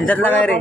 लांजातला काय रे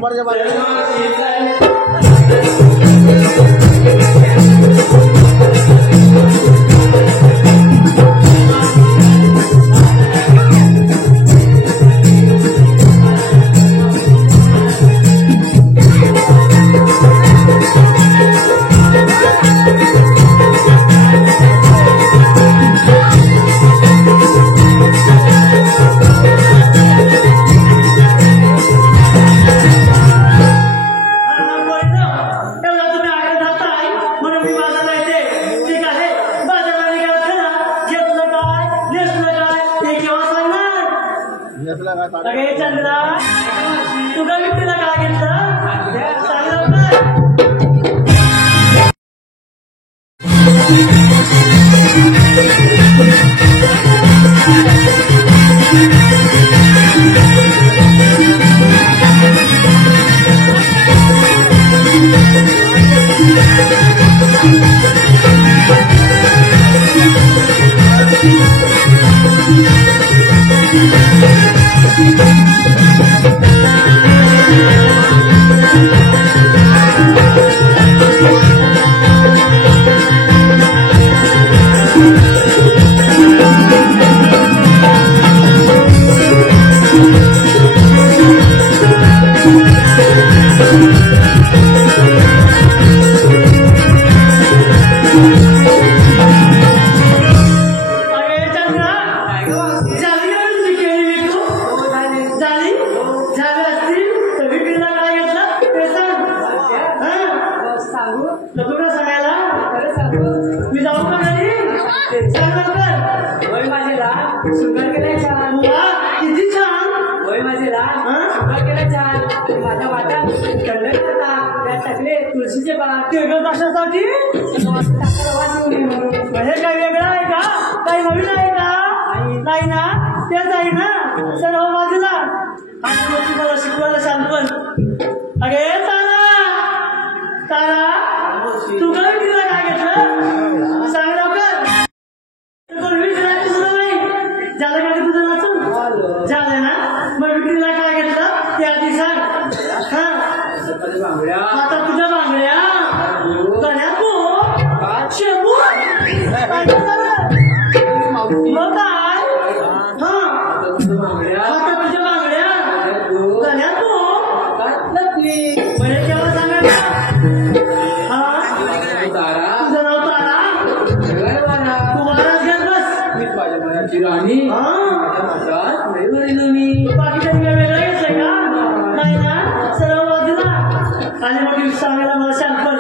बांगड्या आता तुझ्या बांगड्या गण्यात तू नसली बरे केव्हा सांगायला हा तारा तुझं नाव तारा तू महाराज घेत बस मीच माझ्या मनाची राणी हा माझ्या मनात नाही भरेल मी बाकीच्या वेगळं वेगळं घेतलंय का नाही ना सर्व बाजूला आणि मग सांगायला मला शांतपण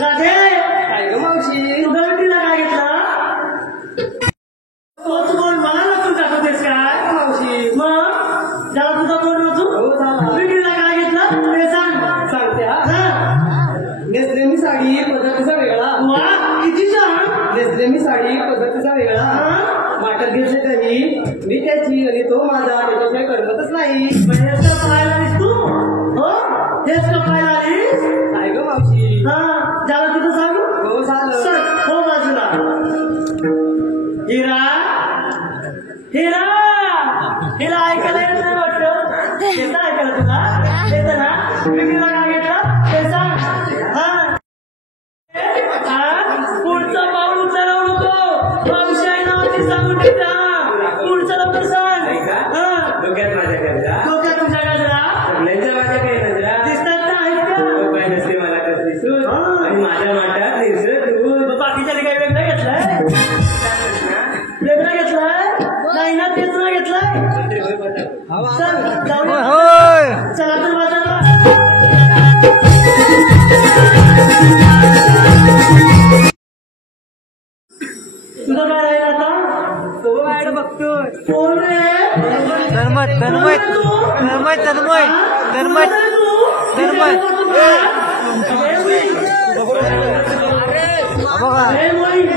राधे काय ग मावशी तू गवटीला काय घेतला तोच कोण मला नसून टाकतेस काय मावशी मग ज्याला तुझा कोण नसू हो झाला विक्रीला काय घेतलं ते सांग सांगते हा हा नेसलेली साडी पद्धतीचा वेगळा वा किती छान नेसलेली साडी पद्धतीचा वेगळा हा वाटत घेतले तरी मी त्याची आणि तो माझा त्याच्याशिवाय करमतच नाही हेच का पाहायला आलीस तू हो हेच का पाहायला आलीस काय ग मावशी हा ज्याला तुझं सांगू हो झालं सर हो बाजूला हिरा हिरा हिला ऐकायला येत नाही वाटतं येतं ऐकायला तुला येतं ना विक्रीला काय घेतलं ते सांग हा पुढचं पाऊल उचलावं नको मावशी नावाची सांगून ठेवता पुढचं लवकर सांग हा डोक्यात माझ्या गजरा डोक्यात तुझ्या गजरा सगळ्यांच्या माझ्या काही गजरा दिसतात का आहेत का काय नसते मला कसली सूट आणि माझ्या माठात निर्सळ तू बाकीच्याने काही वेगळं घेतलंय वेगळं घेतलंय नाही ना तेच नाही घेतलंय चल जाऊया चला तर बाजारला तुझं काय राहील आता तो बाहेर बघतोय कोण रे तन्मय तन्मय तन्मय तन्मय तन्मय तन्मय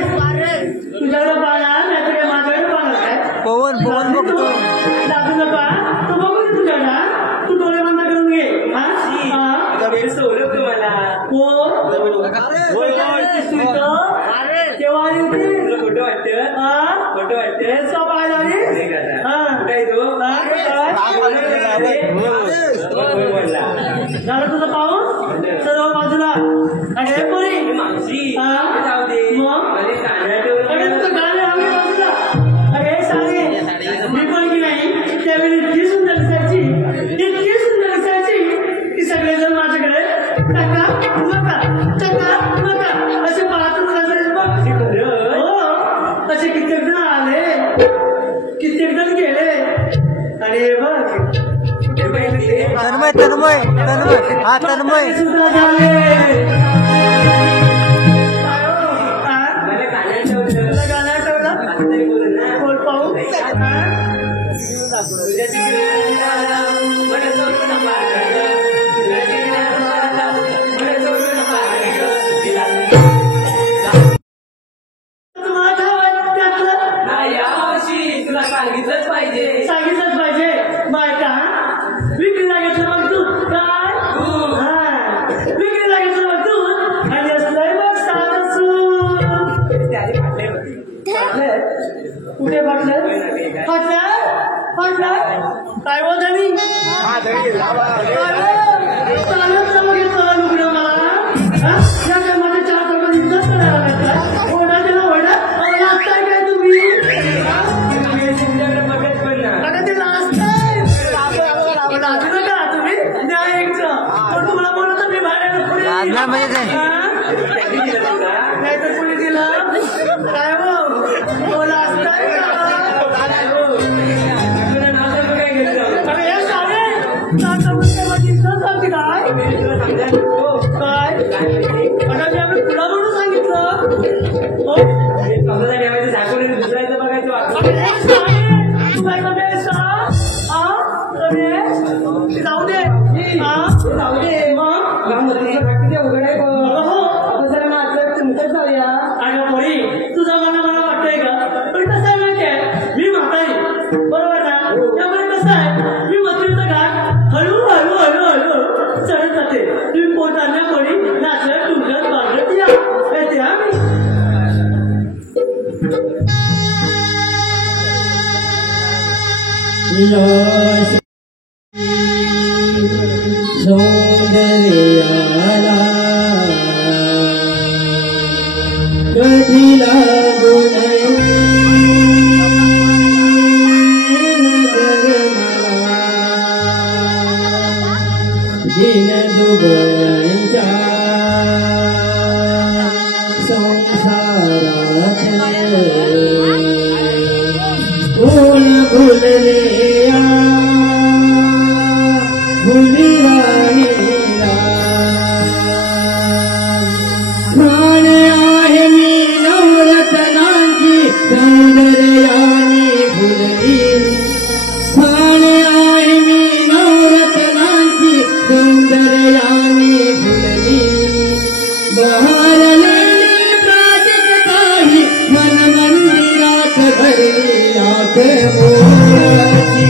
तुझ्याकडे पाहणार नाही तर माझ्याकडे पाहणार काय पवन पवन बघतो दादू नका तू बघू दे तुझ्याला तू डोळे बंद करून घे हा वेळ सोडलं तुम्हाला कोण केव्हा आली होती तुला खोटं वाटतं हा खोटं वाटतं हेच का पाहायला आली नाही का आता? हा काय तो बोलला झालं तुझं पाहून सर्व बाजूला अरे पोरी मावशी हा? जाऊ दे मग? मला कांदा अरे तुझं गाणे हवे बाजूला अरे सारे मी पण की नाही त्यावेळी इतकी सुंदर दिसायची की सगळेजण माझ्याकडे टाका असे पाहतच राहायचे बघ हो असे कित्येक जण आले कित्येक जण गेले आणि हे बघ तन्मय तन्मय तन्मय हा तन्मय सुद्धा झाले मला कांदा ठेवलं तुला गाणं आठवलं तरी बोल ना बोल पाहू तुझ्या जिगरीला मला सोडून पाहिलं तुझ्या जिगरीला मला सोडून पाहिलं तुम्हाला काय वाटतं त्यातलं नाही या मावशी तुला सांगितलंच पाहिजे सांगितलंच पाहिजे बायका विक्रीला घेतलं मग तू काय हा विक्रीला घेतलं मग तू आणि असलंय मग साधं सूट त्याने फाटले बघ. कुठे फाटलं काय हो धनी चालत ना मग येतो लुगडं मला या काय माझ्या 4 चौकात इज्जत करायला लागला ओढा दिला ओढा लागताय काय तुम्ही तुझ्याकडे बघत पण ना अगं ते लाजताय लाजू नका तुम्ही द्या एकचं पण तुम्हाला बोलत मी भाड्यानं पुढे लाजणार म्हणजे काय? त्यांनी दिलं तुला नाही तर कुणी दिला काय हो लाजताय का तुला नाव सांगू काय घेतलं अरे हे सारे 4 चौकात माझी इज्जत सांगते काय तुला समजायला नको. काय अगं मी आम्ही तुला म्हणून सांगितलं हो स्वतःचा ठेवायचं झाकून दुसऱ्याचं बघायचं वाटलं अरे हे सारे तू काय रमेश रमेश जाऊ दे जाऊ दे मग गावामध्ये बाकीचे उघड आहे बघ. हो आपण जरा माझं तुमच्याच जाऊया अगं पोरी तुझं मला वाटतंय का पण कसं आहे माहितीये मी म्हातारी बरोबर ना त्यामुळे कसं आहे मी मथुरीचं घाट हळूहळू चढत जाते तुम्ही पोटांना कोणी नाचल्या तुमच्यात बागत या येते हा मी सौंदर्याला कधी लागू नये त्रिभुवनच्या संसारात कोण भुललेया भुली राहिला प्राण आहे मी नवरत्नांची सौंदर्याने भुलली प्राण आहे मी नवरत्नांची सौंदर्याने भुलली बहरलेली प्राजक्ताही मन मंदिरात भरली आग मोराची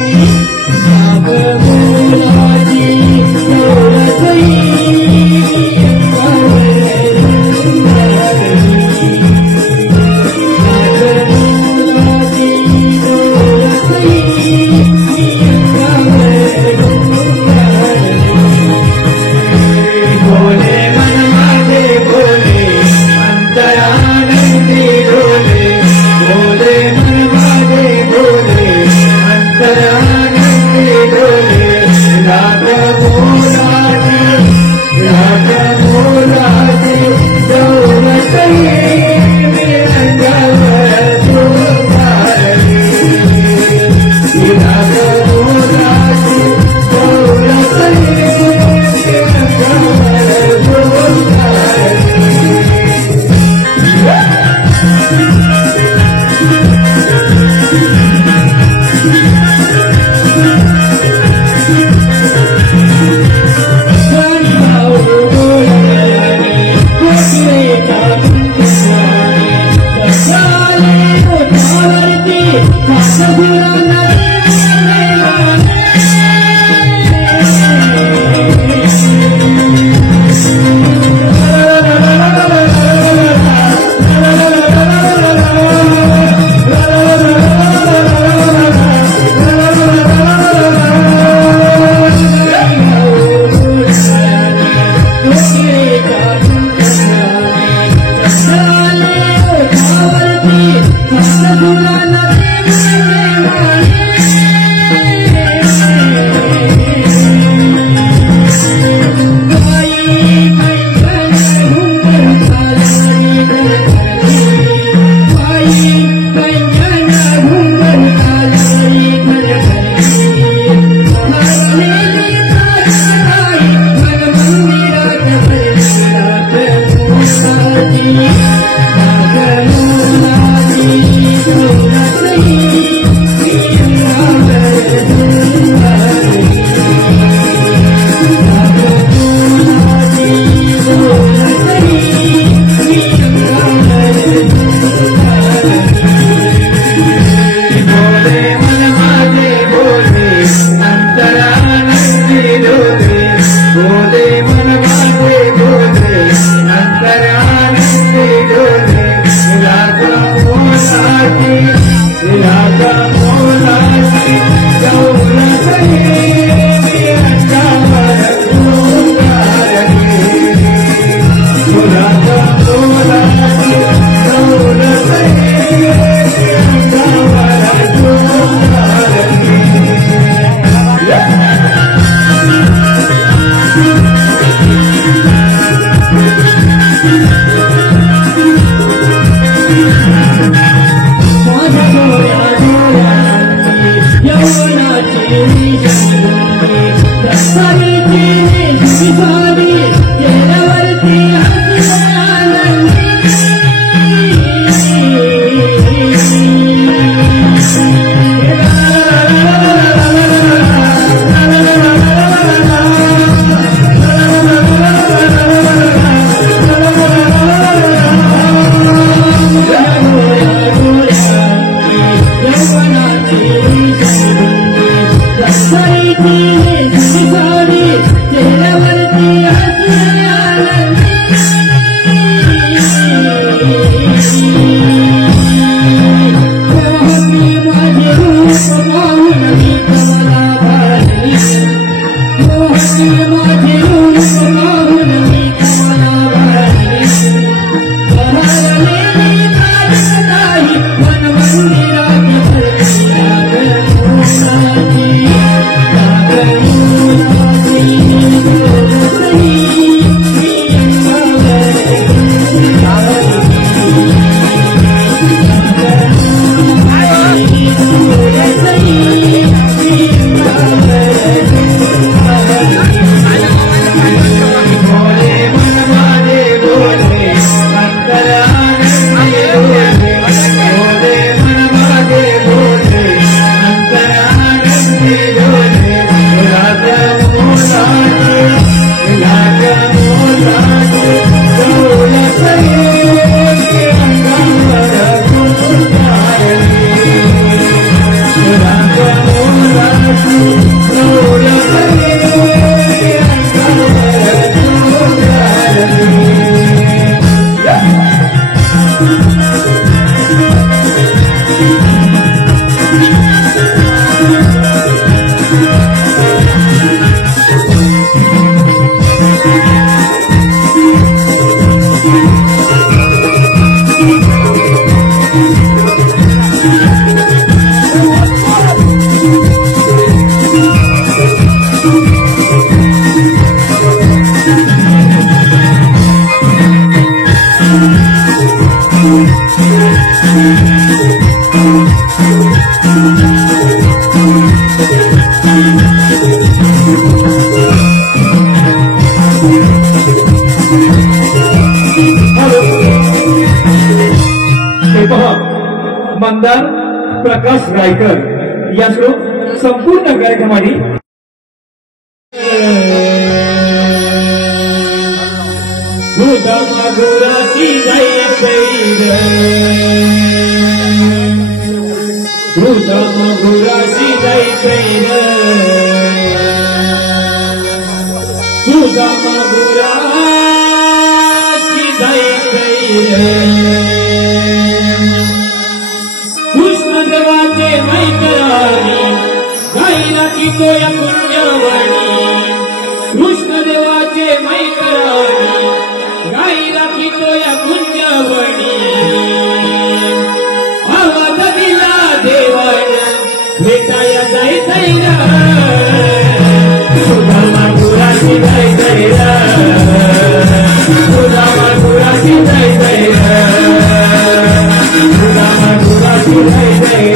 मंदार प्रकाश रायकर या संपूर्ण कार्यक्रमाने गुराची कृष्णदेवाचे मैत्राणी गाईला की तो या पुण्यवाणी कृष्णदेवाचे मैत्राणी गाईला की तो या पुण्यवाणी आवाज दिला देवाने भेटाया जायचंय तुझा मागुराची जायचंय तुझा मागुराची जायचंय तुझा मागुराची जायचंय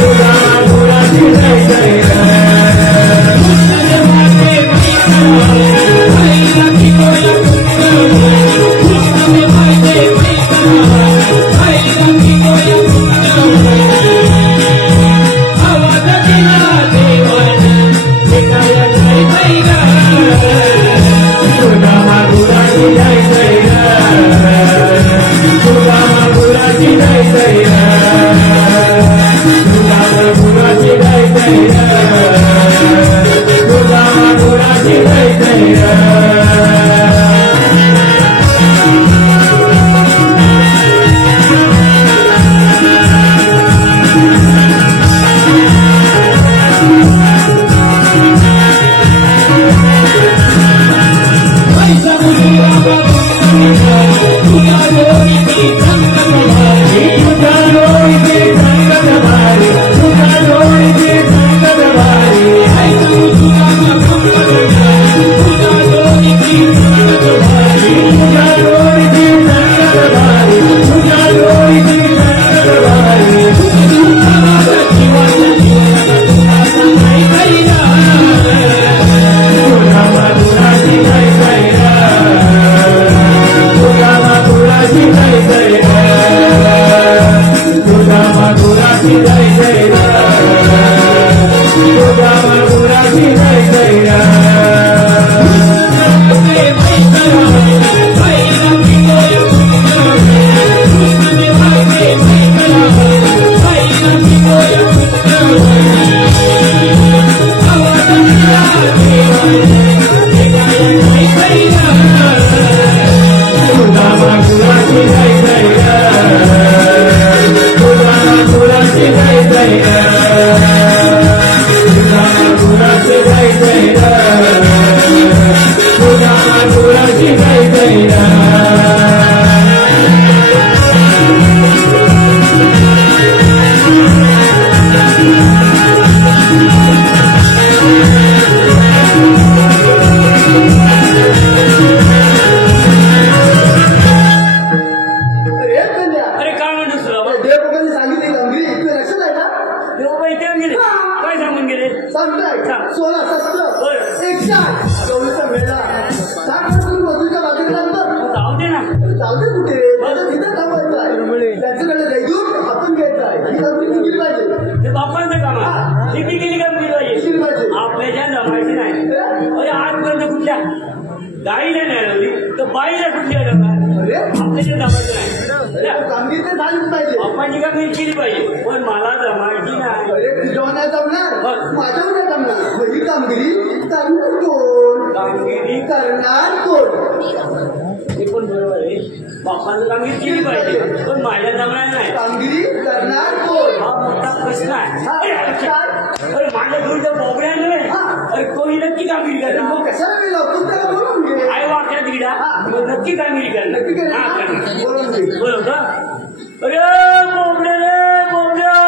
तुझा मागुराची जायचंय कामगिरी तर झालीच पाहिजे. आपण जी कामगिरी केली पाहिजे पण मला जमायची नाही. अरे तुझ्या नाही जमणार माझ्या नाही जमणार. ही कामगिरी करणार कोण? कामगिरी करणार कोण? ते पण बरोबर आहे. बापानं कामगिरी केली पाहिजे पण माझ्या जमणार नाही. कामगिरी करणार कोण? हा मोठा प्रश्न आहे. अरे माझ्या घरच्या बोबड्या नव्हे. अरे कोणी नक्की कामगिरी करणार. मग कशाला गेलो तू त्याला बोलून घे. आई वाकड्या तिकडा मग नक्की कामगिरी करणार. नक्की करणार. हा करणार. बोलून घे. बोलव का. अरे बोबड्या रे बोबड्या.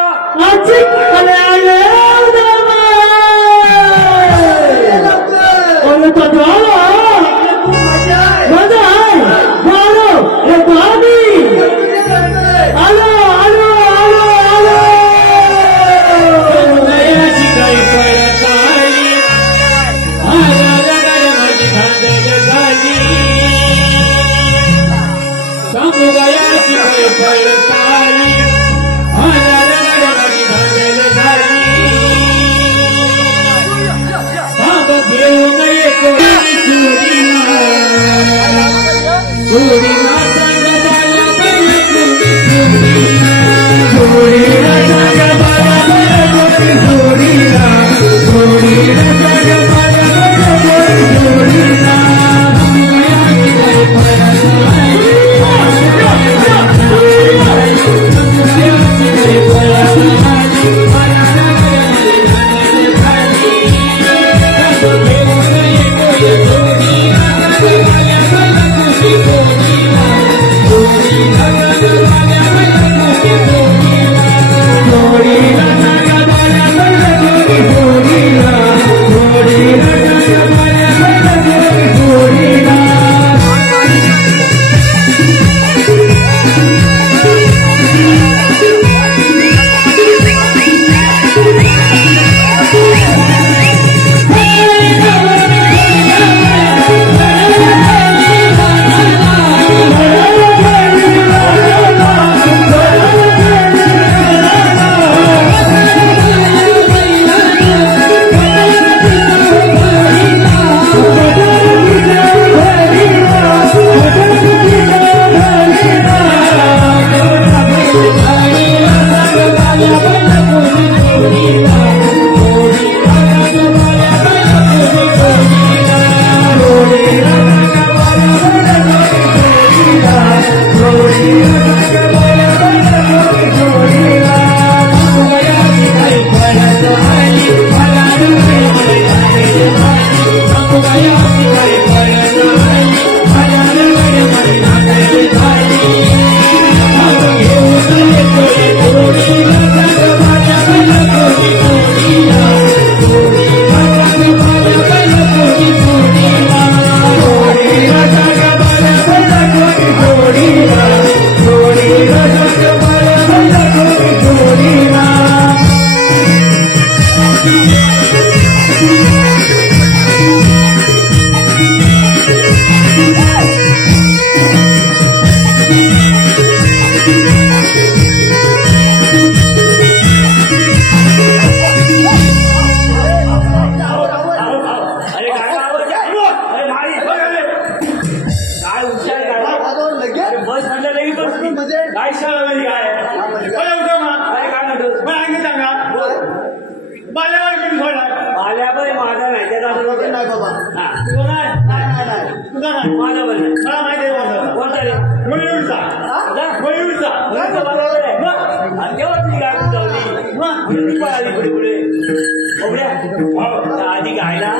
आधी गायला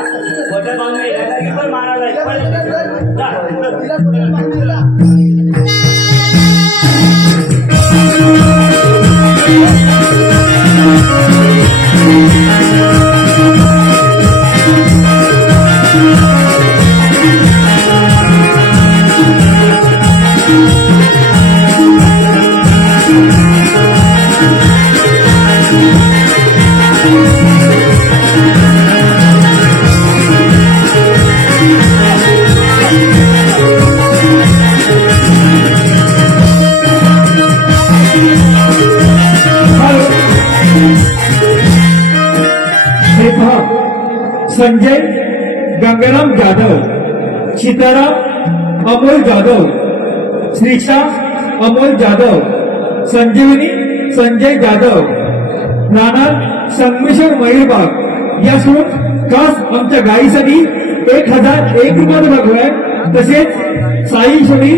बटन बांधून मारायला संजय गंगाराम जाधव, सीताराम अमोल जाधव, श्रीशा अमोल जाधव, संजीवनी संजय जाधव, नाना संगमेश्वर मयूरबाग यासोबत खास आमच्या गायीसाठी 1001 रुपयाचा भागू आहे. तसेच साई शमी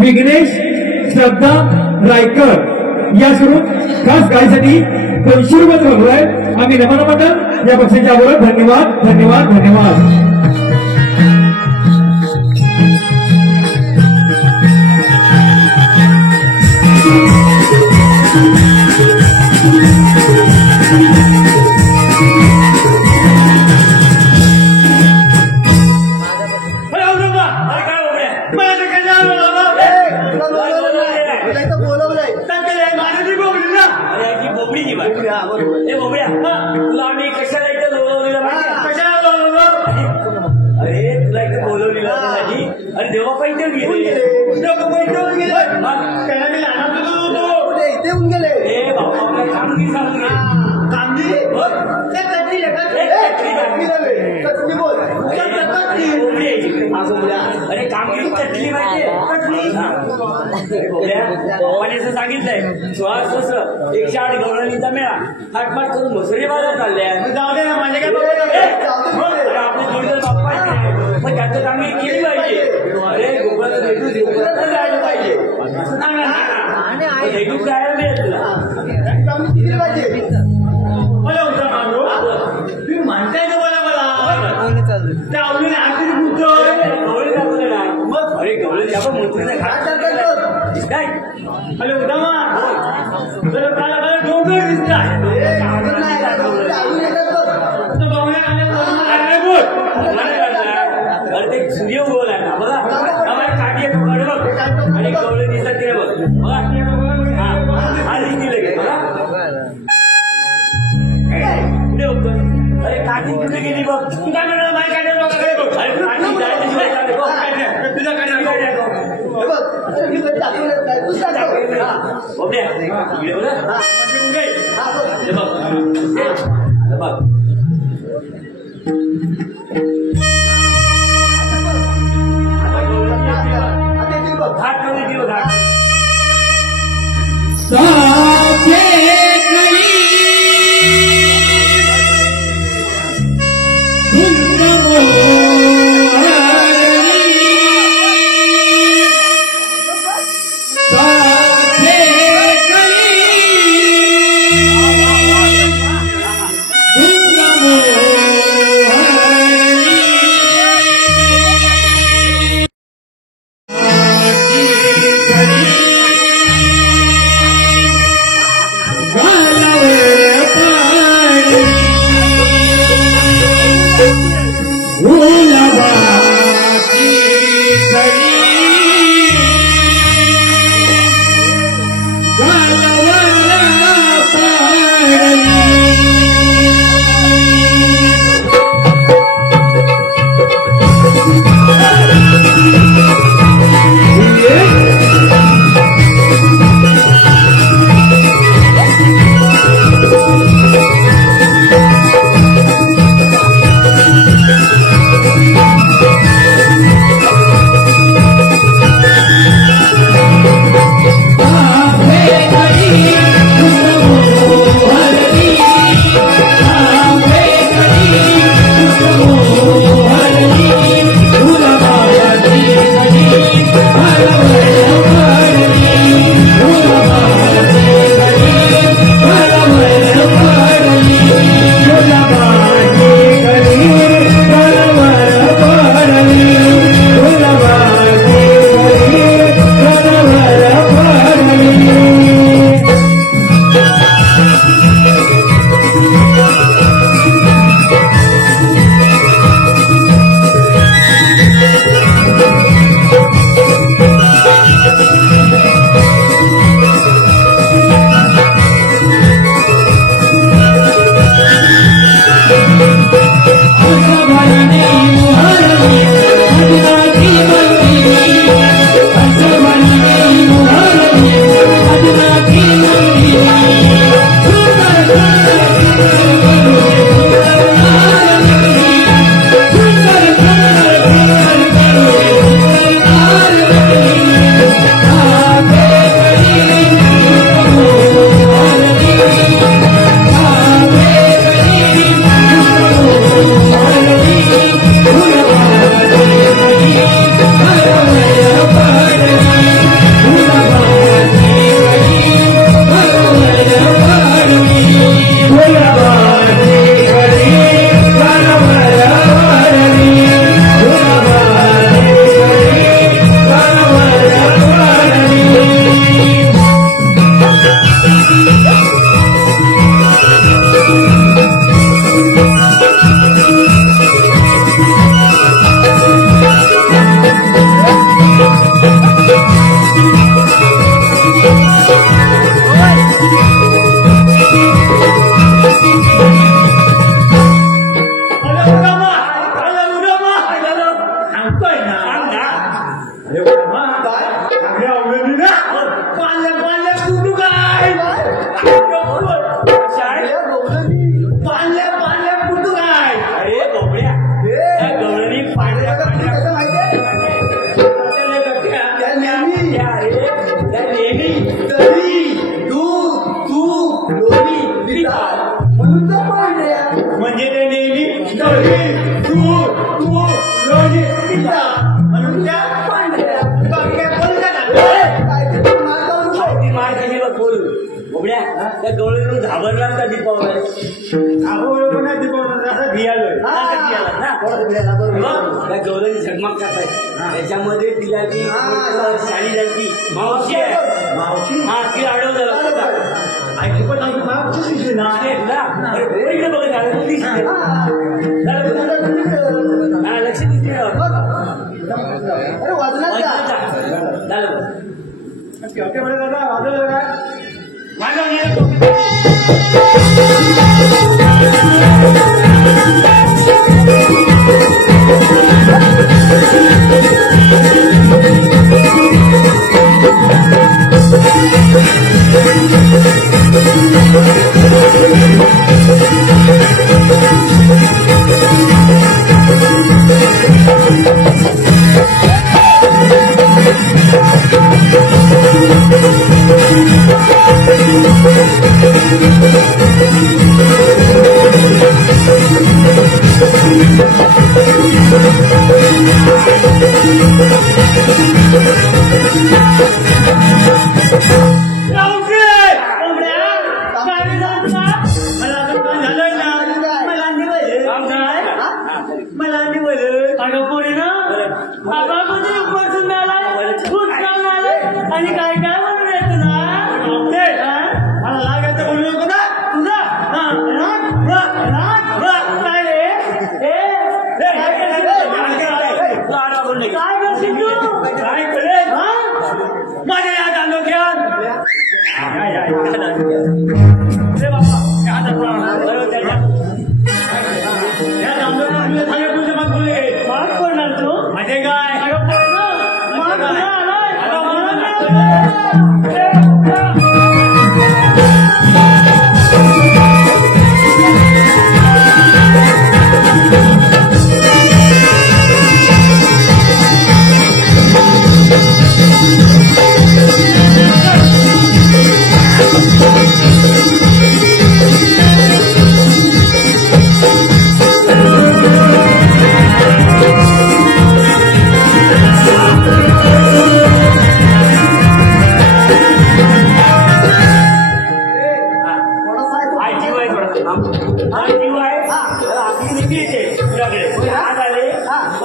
विघ्नेश श्रद्धा रायकर यासोबत खास गायीसाठी 200 रुपयाचा भागू आहे. आम्ही नमन मंडळ या पक्षाच्या बरोबर धन्यवाद धन्यवाद धन्यवाद. तुला आम्ही कशाला इथं बोलवलेलं कशाला बोलवलं? अरे तुला इथं बोलवलेलं आणि देवा पैसे गेले अरे कामगिरी कटली माहितीये पप्पाने सांगितलंय 108 गवळणीचा मेळा हाटमाट करून मुसरी बाजार चालल्या. जाऊ दे ना माझ्या काय आपले थोडी बाप्पा पण त्याचं कामगिरी केली पाहिजे. अरे गोकुळाचं रेडू जायला पाहिजे. रेडू जायला मिळेल तुला पाहिजे. मला होता मांडू तुम्ही म्हणताय ना मला त्या आवडीने आखरी गवळी दाखवले ना मग अरे गवळी आपण मोठीचा घाट काय अरे उदामा काला डोंगर दिसतात अरे ते सूर्य उगवला ना बघा आम्हाला काठी बघ आणि गवळी दिसतात तिथे बघ बघा हा दिसली लगेच कुठे होत अरे काठी कुठे गेली बघ तू काय म्हणा माझ्या काठी तुझ्या घाट नव्हती घाट भियालोय हा. ना थोडं फिरायला बरोबर. काय गौरवी झगमग करताय त्याच्यामध्ये तिला ती साडी झाली मावशी आहे मावशी हा ती अडवलं ऐकू पण नाही मावशी दिसली ना. इकडे बघत आलं तू दिसते हा लक्ष दिसते अरे वाजला झालं ओके म्हणे दादा वाजवलं काय माझा नाही आणि काय काय म्हणून येतो ना मला लागायचं बोलू नको ना तुझा काय रे काय करशील तू काय करेल माझ्या या तांदोक्यात रे बाबा या तांदोक्यात तुझ्या माग बोलले माग पडणार तू माझे काय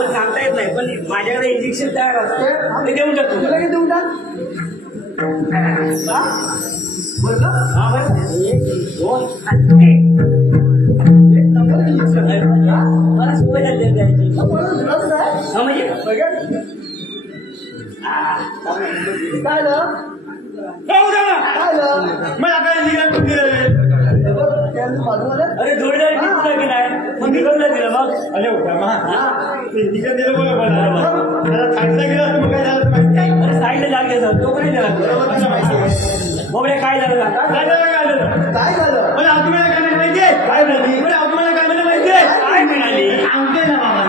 सांगता येत नाही पण माझ्याकडे इंजेक्शन तयार असतं ते देऊन टाकतो तुला काय देऊन टाक मला सवय झाली द्यायची काय मला काय अरे जोडीदार की नाही मग मी कोणला दिलं मग अरे इंजेक्शन दिलं बघा मला खायला गेलं मग काय झालं माहिती अरे साईडला लागले तो पण दिला बोबड्या काय झालं काय झालं काय झालं मला तुम्हाला काय माहितीये काय झाली मला तुम्हाला काय मला माहितीये काय म्हणाली सांगते ना मामा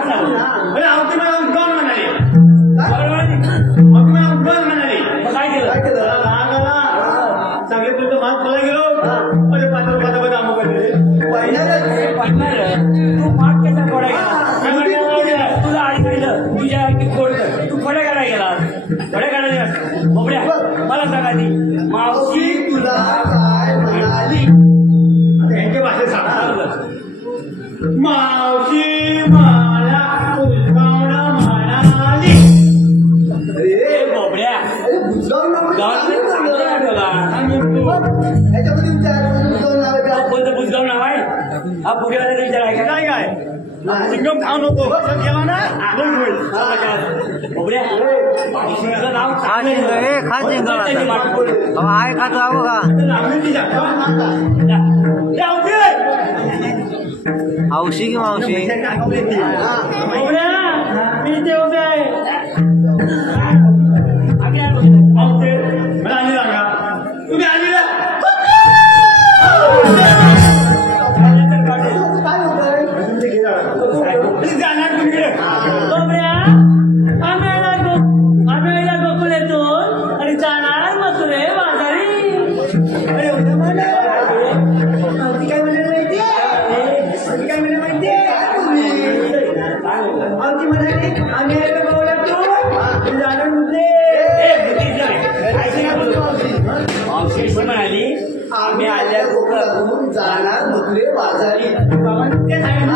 सांग ना मला तुम्हाला उद्गम म्हणाले बरोबर उद्गम म्हणाले मग काय केलं काय केलं चांगले तुमचं माग मला गेलो अरे पाच आमो पार्टनर तू माग कसा फोडा गेला तुला आई सांगितलं तुझ्या आई फोड कर तू फोड्या काढा गेला फोड्या काढायला बोबड्या मला सांगा ती मावशी तुला काय म्हणाली त्यांच्या भाषेत सांगतात मावशी मला उद्गावणं म्हणाली अरे बोबड्या बुजगाव याच्यामध्ये बुजगाव नाव आहे का कोणतं बुजगाव नाव आहे हा फुगेवाल्याचा विचार आहे काय काय चिंगम खाऊ नको केला ना बोबड्या मावशीचं नाव खा चिंग ए खा चिंग आहे खातो आहो का मावशी की मावशी बोबड्या मी ते उभे आहे मला आली सांगा तुम्ही आली ना काय होतंय जाणार तुम्ही बोबड्या आम्ही गोकुळ येतो आणि जाणार मग तुले बाजारी काय म्हणे माहितीये काय म्हणे माहितीये आमची म्हणाली आम्ही जाणार म्हणजे मावशी पण म्हणाली आम्ही आल्या जाणार मथुरे बाजारी ते सांगा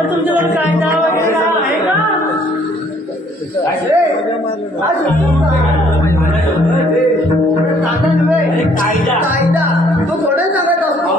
तुमच्याकडे कायदा वगैरे आहे का? कायदा तो थोडे सांगत असतो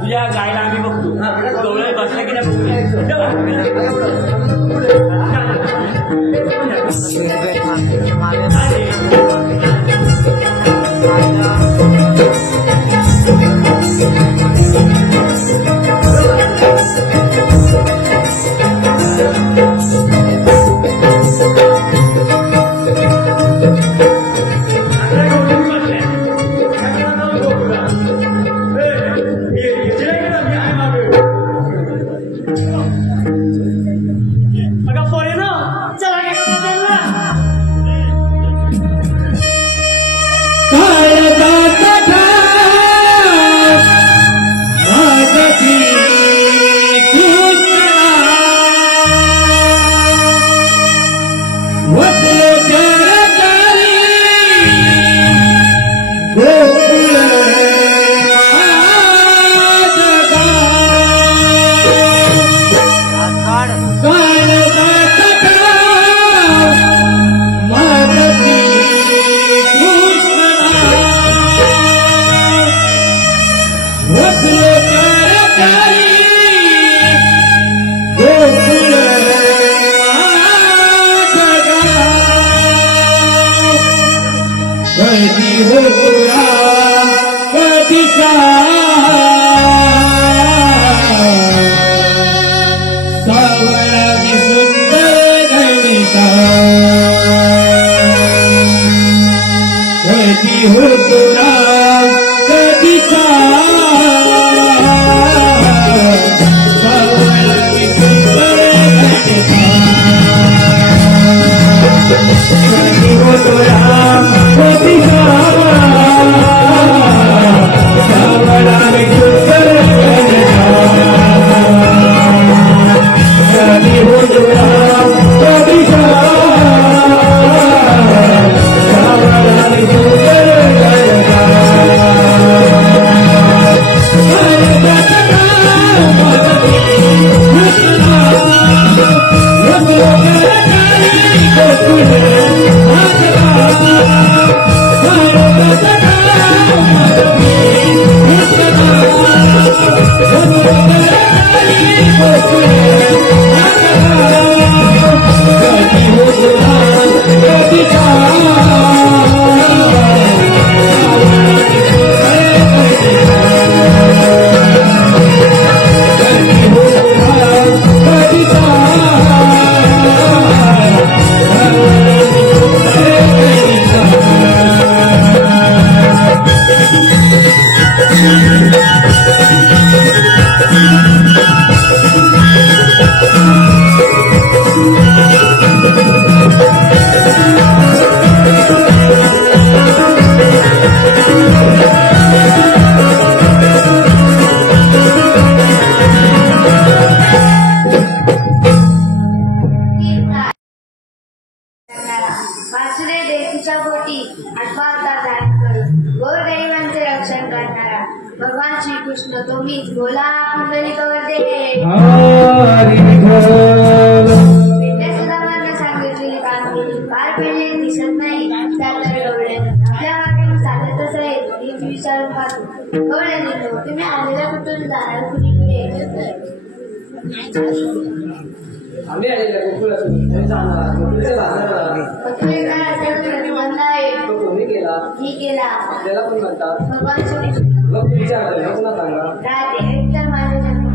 तुझ्या गायला आम्ही बघतो डोळे बसल्या की हो रक्षण करणारा भगवान श्रीकृष्ण तुम्हीच बोला कुंडली कवरते हरी विठ्ठल. विद्यासुधामांना सांगितलेली कामगिरी पार पडले दिसत नाही त्याला गवळे आपल्या वाटेने चालतच राहील हीच विचारून पाहतो गवळे देतो तुम्ही आलेल्या कुठून जाणार कुणीकडे आम्ही आलेल्या गोकुळातून जाणार गोकुळच्या बाजाराला कोणी केला मी केला आपल्याला पण म्हणतात भगवान श्रीकृष्ण मग विचारलं पुन्हा सांगा राहते विठ्ठल माझ्या जन्म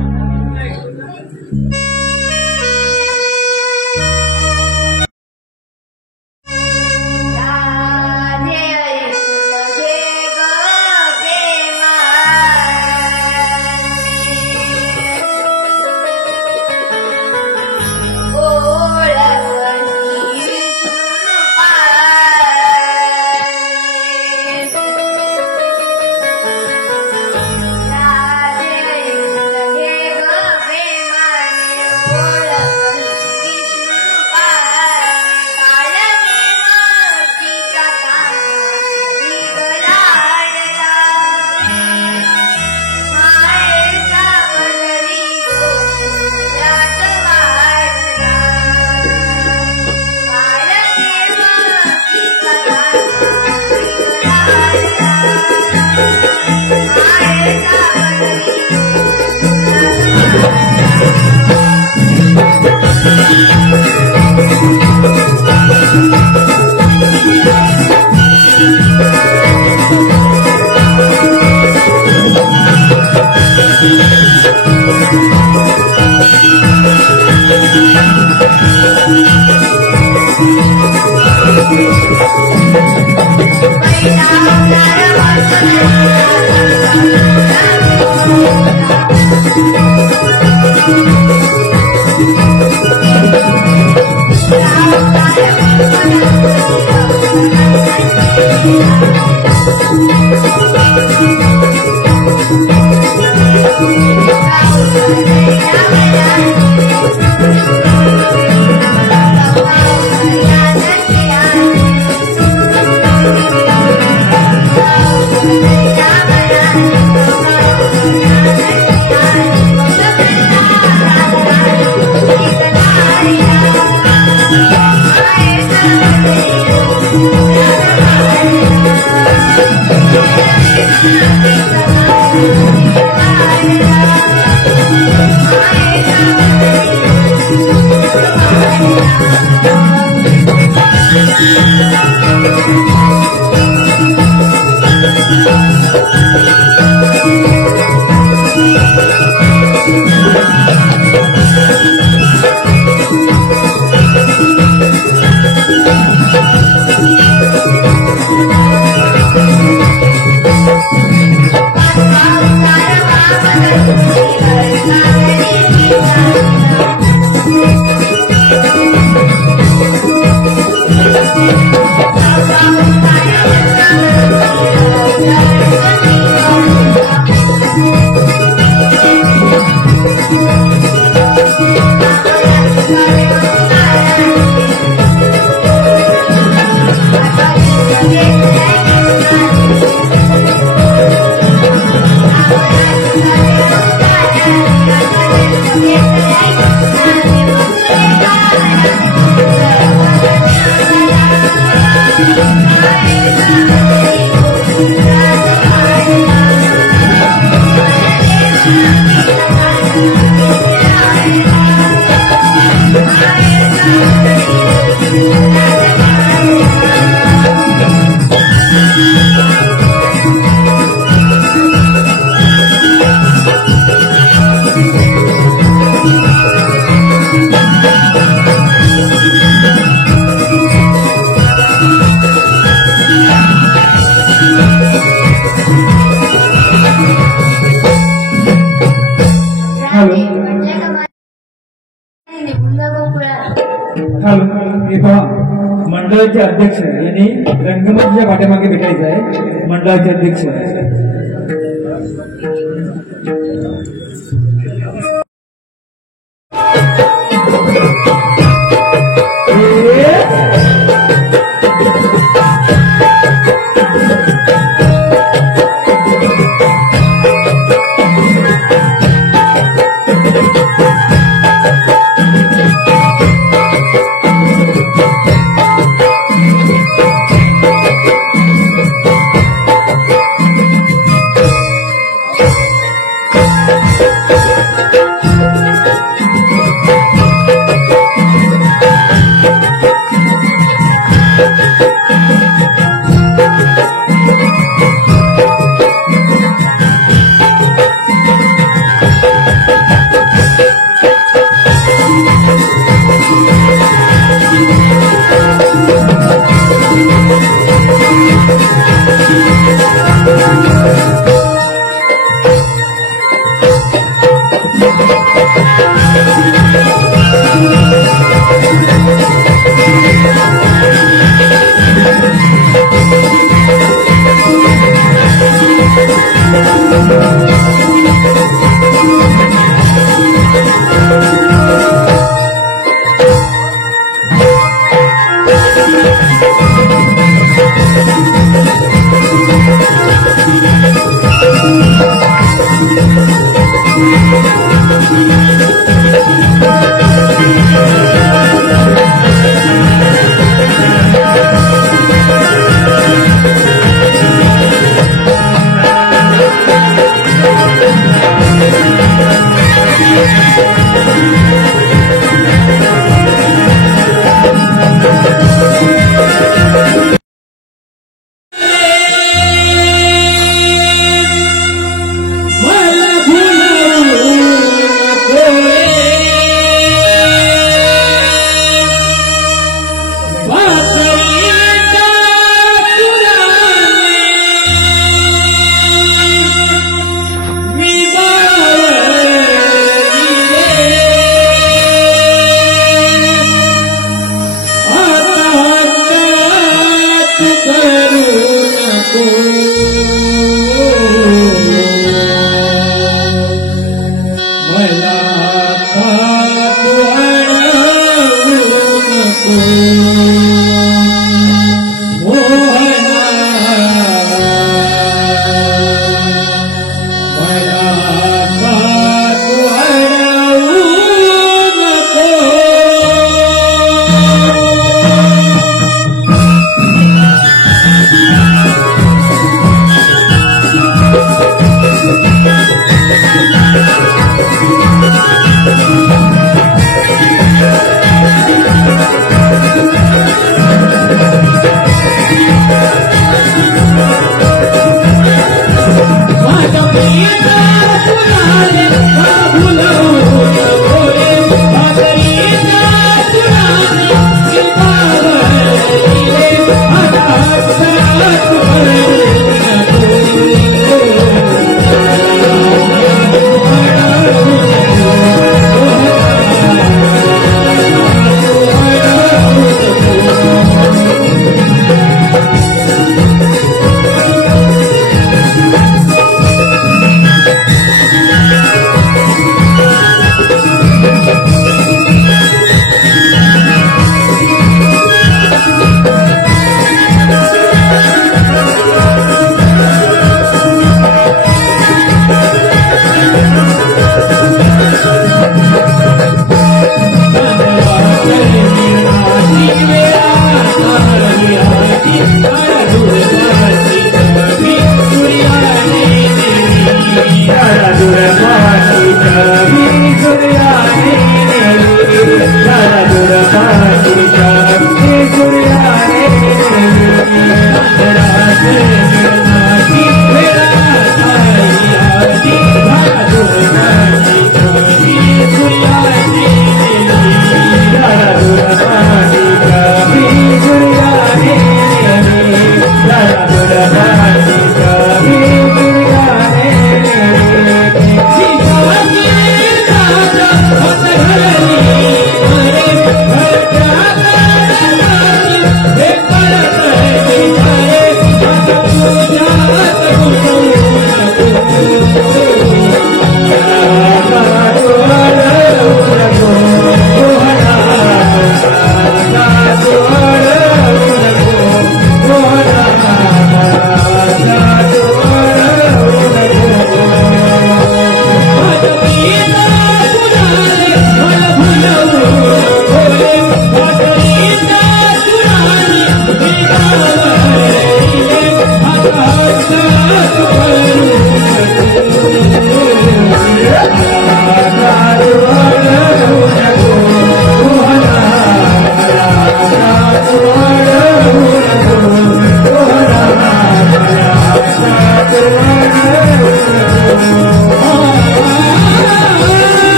मंडळाचे अध्यक्ष यांनी रंगमंचच्या पाठीमागे भेटायचं आहे. मंडळाचे अध्यक्ष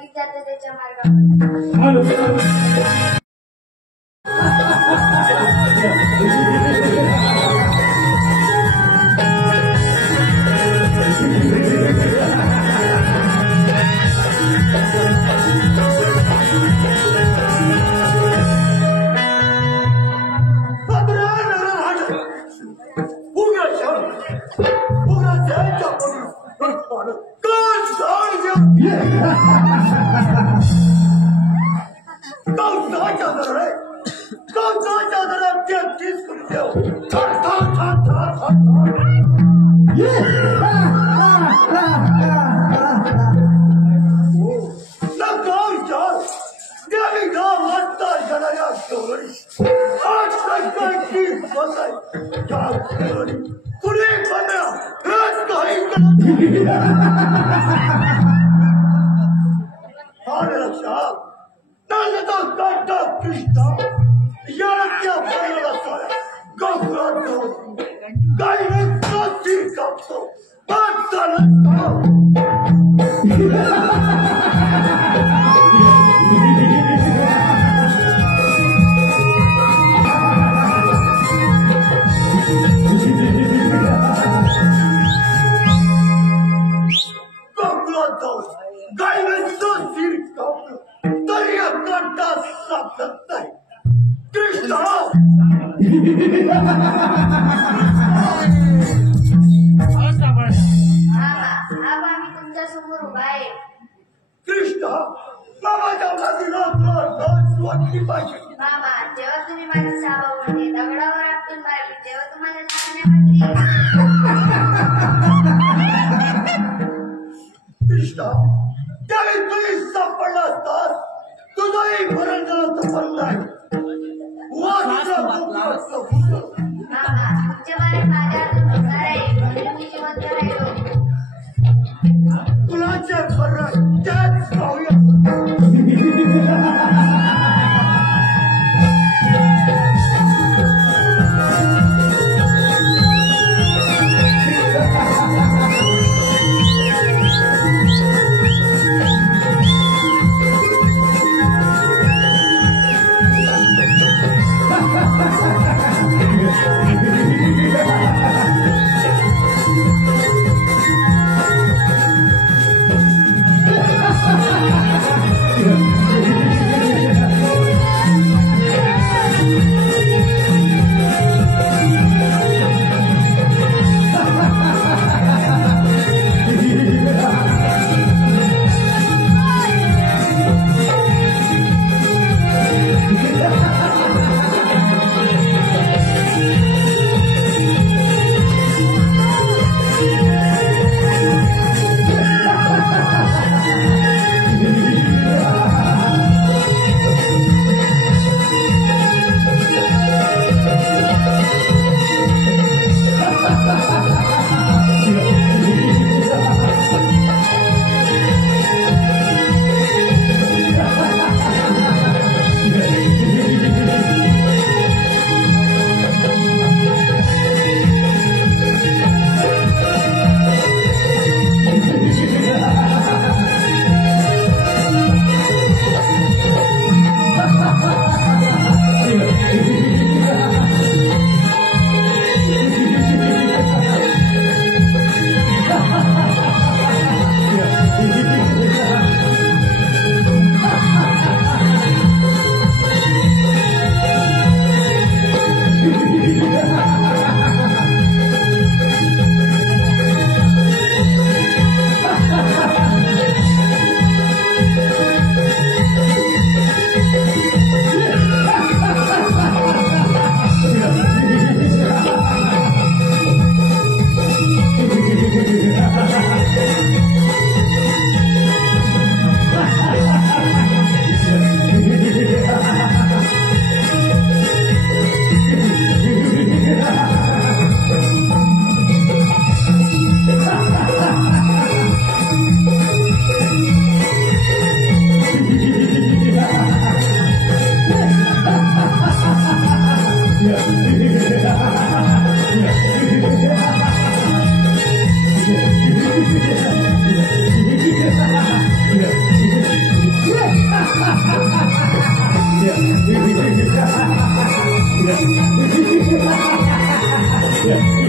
हीच जाते त्याच्या मार्गावर. आलो. मामा, जेव्हा तुम्ही माझी सावळी दगडावर आपटून मारली तेव्हा तुम्हाला त्यावेळी तुम्ही सापडला असतात तुझाही भरण झालं तर पण नाही. मामा, तुमच्या मनात माझ्या हातून होणार आहे म्हणून मी जिवंत राहिलो. कुणाचे भरण त्याच पाहूया. Ha ha ha! या.